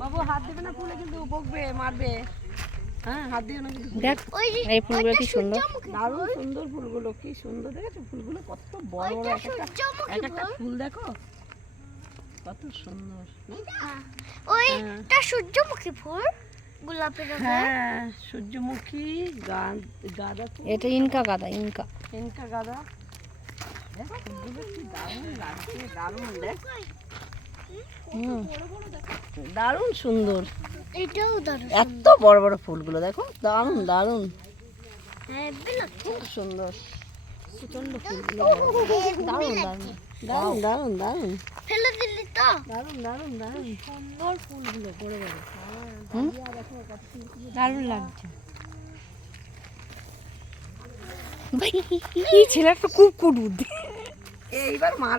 বাবু হাত দেবে না ফুলে কিন্তু বকবে মারবে। হ্যাঁ হাত দিও না কিন্তু দেখ এই ফুলগুলো কি সুন্দর। দারুণ সুন্দর ফুলগুলো কি সুন্দর দেখেছ? ফুলগুলো কত বড় বড় এক একটা এক একটা ফুল। দেখো। কত সুন্দর। ওইটা সূর্যমুখী ফুল গোলাপি হ্যাঁ সূর্যমুখী গাঁদা এটা ইনকা গাদা ইনকা। ইনকা গাঁদা। দেখ কি দারুণ লাগছে দারুণ দেখ। দারুণ সুন্দর। এটাও দারুণ এত বড় বড় ফুলগুলো দেখো? দারুণ দারুণ। খুব সুন্দর। প্রচণ্ড ফুলগুলো দারুণ দারুণ দারুণ। দারুণ দারুণ। ফেলে দিলি তো? দারুণ দারুণ দারুণ। সুন্দর ফুলগুলো বড় বড় দারুণ লাগছে। এই ছেলেটা খুব কুট বুদ্ধি এইবার মা